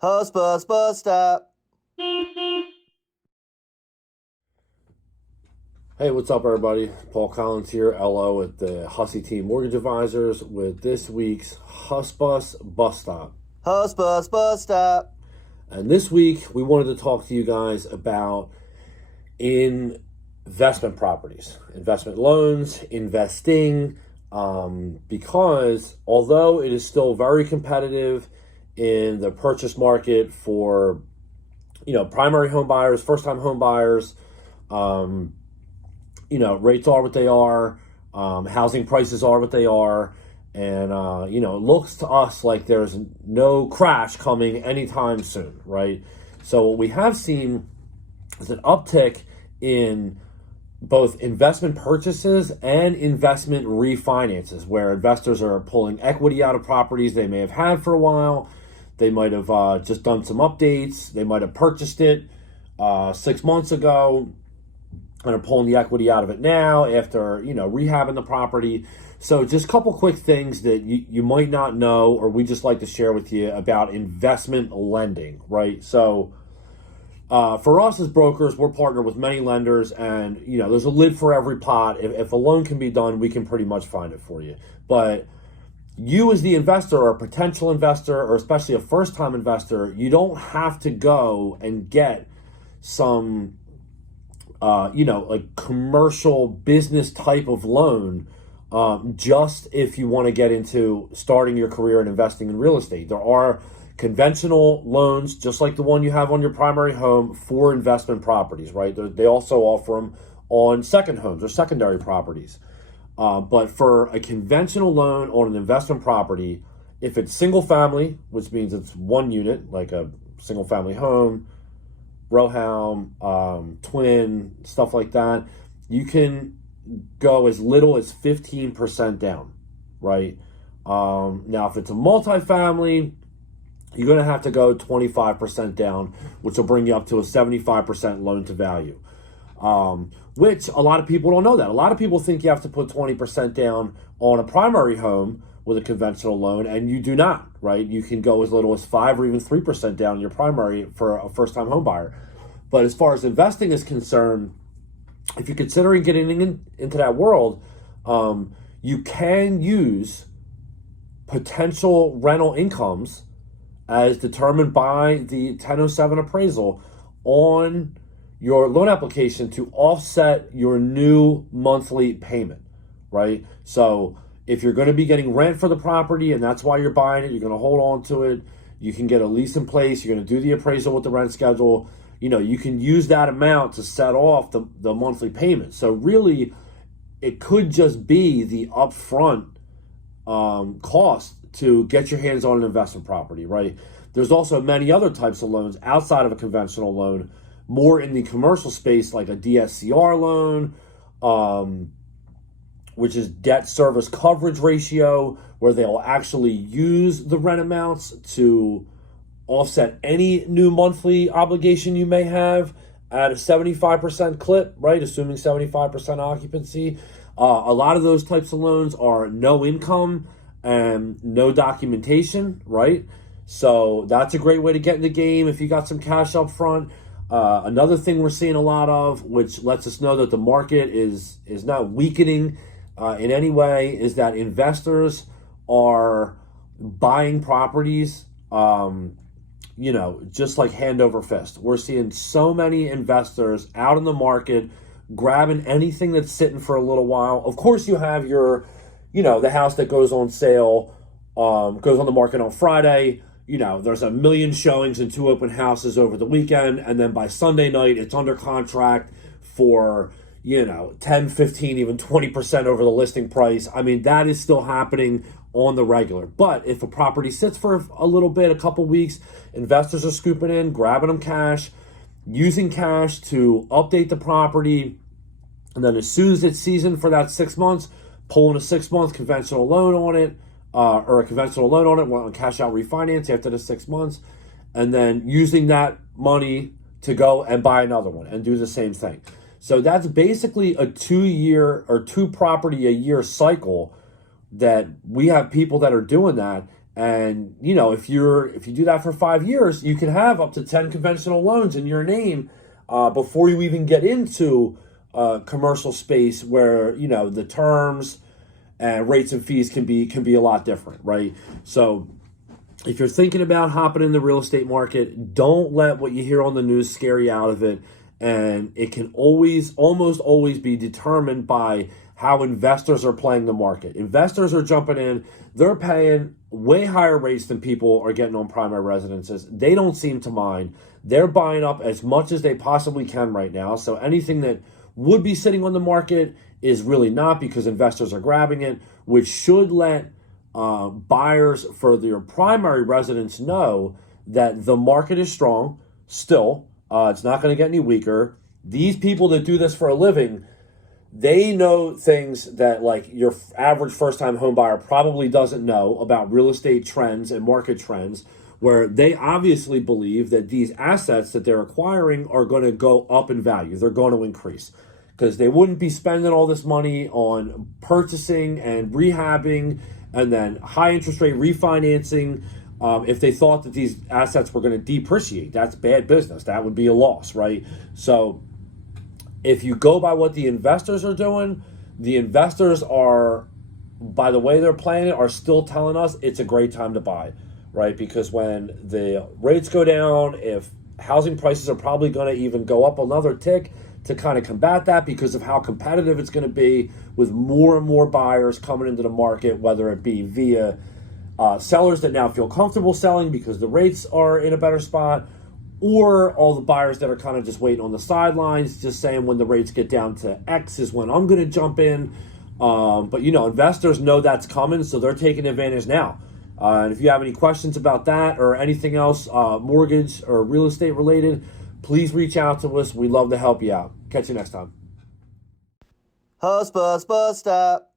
Hussbus bus stop. Hey, what's up, everybody? Paul Collins here, LO at the Hussey Team Mortgage Advisors with this week's Hussbus Bus Stop. Hussbus bus stop. And this week, we wanted to talk to you guys about investment properties, investment loans, investing, because although it is still very competitive in the purchase market for, primary home buyers, first-time home buyers, rates are what they are, housing prices are what they are, and, it looks to us like there's no crash coming anytime soon, right? So what we have seen is an uptick in both investment purchases and investment refinances, where investors are pulling equity out of properties they may have had for a while. They might have just done some updates. They might have purchased it 6 months ago and are pulling the equity out of it now after, rehabbing the property. So just a couple quick things that you might not know, or we just like to share with you about investment lending, right? So for us as brokers, we're partnered with many lenders, and, there's a lid for every pot. If a loan can be done, we can pretty much find it for you. But you as the investor or a potential investor, or especially a first-time investor, you don't have to go and get some like commercial business type of loan, just if you want to get into starting your career and investing in real estate. There are conventional loans, just like the one you have on your primary home, for investment properties, right? They also offer them on second homes or secondary properties. But for a conventional loan on an investment property, if it's single family, which means it's one unit, like a single family home, row home, twin, stuff like that, you can go as little as 15% down, right? Now, if it's a multifamily, you're going to have to go 25% down, which will bring you up to a 75% loan to value, which a lot of people don't know that. A lot of people think you have to put 20% down on a primary home with a conventional loan, and you do not, right? You can go as little as 5 or even 3% down in your primary for a first-time home buyer. But as far as investing is concerned, if you're considering getting into that world, you can use potential rental incomes as determined by the 1007 appraisal on your loan application to offset your new monthly payment, right? So if you're going to be getting rent for the property and that's why you're buying it, you're going to hold on to it, you can get a lease in place, you're going to do the appraisal with the rent schedule, you can use that amount to set off the monthly payment. So really, it could just be the upfront cost to get your hands on an investment property, right? There's also many other types of loans outside of a conventional loan, more in the commercial space, like a DSCR loan, which is debt service coverage ratio, where they'll actually use the rent amounts to offset any new monthly obligation you may have at a 75% clip, right? Assuming 75% occupancy. A lot of those types of loans are no income and no documentation, right? So that's a great way to get in the game if you got some cash up front. Another thing we're seeing a lot of, which lets us know that the market is not weakening in any way, is that investors are buying properties, just like hand over fist. We're seeing so many investors out in the market grabbing anything that's sitting for a little while. Of course, you have your, the house that goes on sale, goes on the market on Friday. There's a million showings and 2 open houses over the weekend. And then by Sunday night, it's under contract for, 10, 15, even 20% over the listing price. I mean, that is still happening on the regular. But if a property sits for a little bit, a couple weeks, investors are scooping in, grabbing them cash, using cash to update the property. And then as soon as it's seasoned for that 6 months, pulling a 6-month conventional loan on it, or a conventional loan on it, on cash out refinance after the 6 months, and then using that money to go and buy another one and do the same thing. So that's basically a 2-year or 2 property a year cycle that we have people that are doing that. And if you do that for 5 years, you can have up to 10 conventional loans in your name before you even get into commercial space, where the terms and rates and fees can be a lot different, right? So if you're thinking about hopping in the real estate market, don't let what you hear on the news scare you out of it. And it can almost always be determined by how investors are playing the market. Investors are jumping in. They're paying way higher rates than people are getting on primary residences. They don't seem to mind. They're buying up as much as they possibly can right now. So anything that would be sitting on the market is really not, because investors are grabbing it, which should let buyers for their primary residence know that the market is strong still. It's not going to get any weaker. These people that do this for a living, they know things that like your average first-time home buyer probably doesn't know about real estate trends and market trends, where they obviously believe that these assets that they're acquiring are going to go up in value. They're going to increase, because they wouldn't be spending all this money on purchasing and rehabbing and then high interest rate refinancing if they thought that these assets were going to depreciate. That's bad business. That would be a loss, right? So if you go by what the investors are doing, the investors are, by the way they're playing it, are still telling us it's a great time to buy, right? Because when the rates go down, if housing prices are probably going to even go up another tick to kind of combat that, because of how competitive it's going to be, with more and more buyers coming into the market, whether it be via sellers that now feel comfortable selling because the rates are in a better spot, or all the buyers that are kind of just waiting on the sidelines, just saying when the rates get down to X is when I'm going to jump in. But investors know that's coming, so they're taking advantage now. And if you have any questions about that or anything else, mortgage or real estate related, please reach out to us. We'd love to help you out. Catch you next time. Hussbus, bus stop.